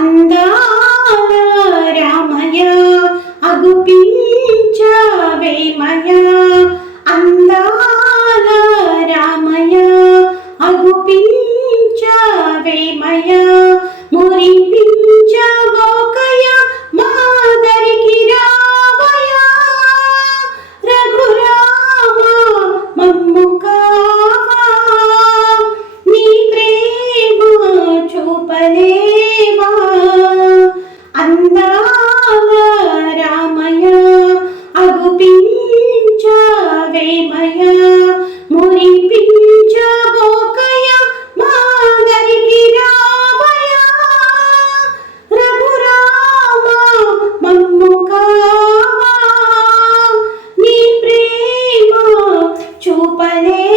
అందాల రామయ అగుపించవేమయ Money.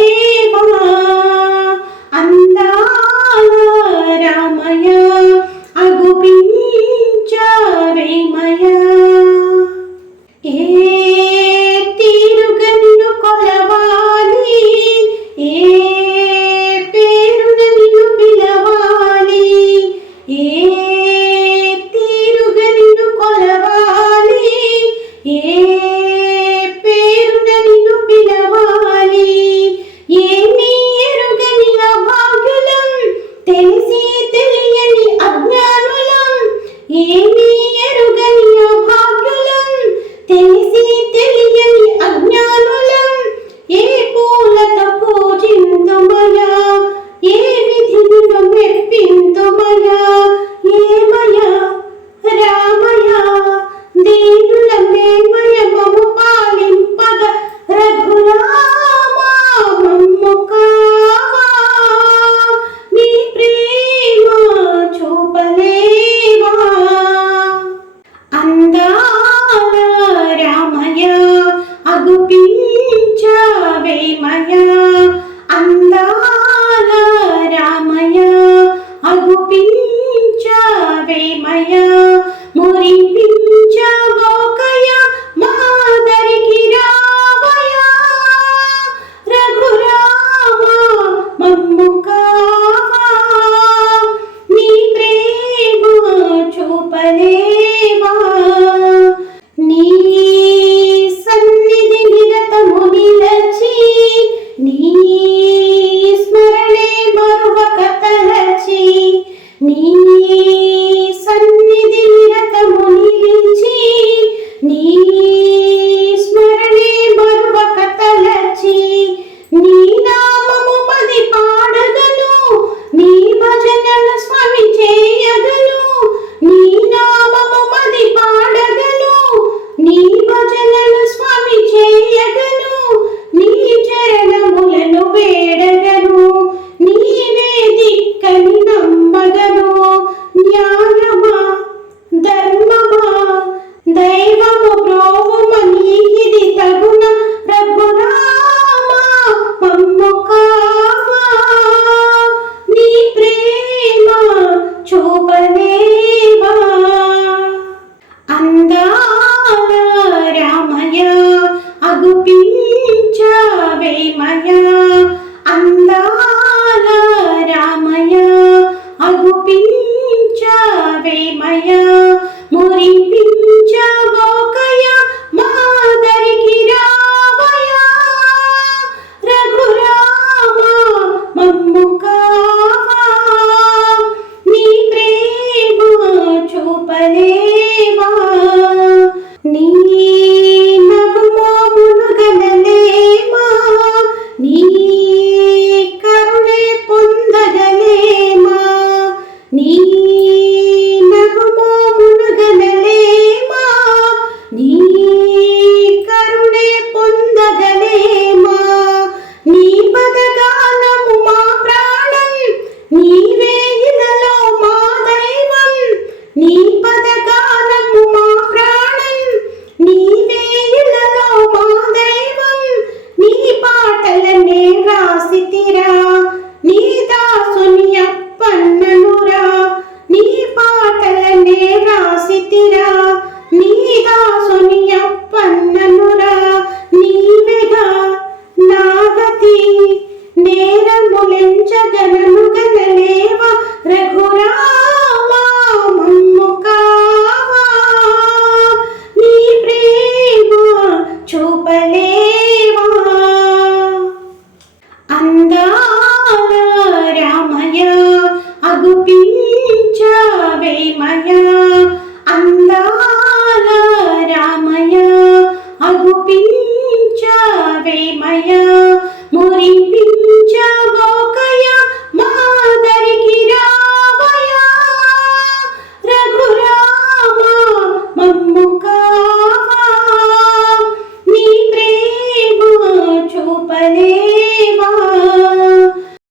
వేమయ అందాల రామయ అగుపించ వేమయ మురిపి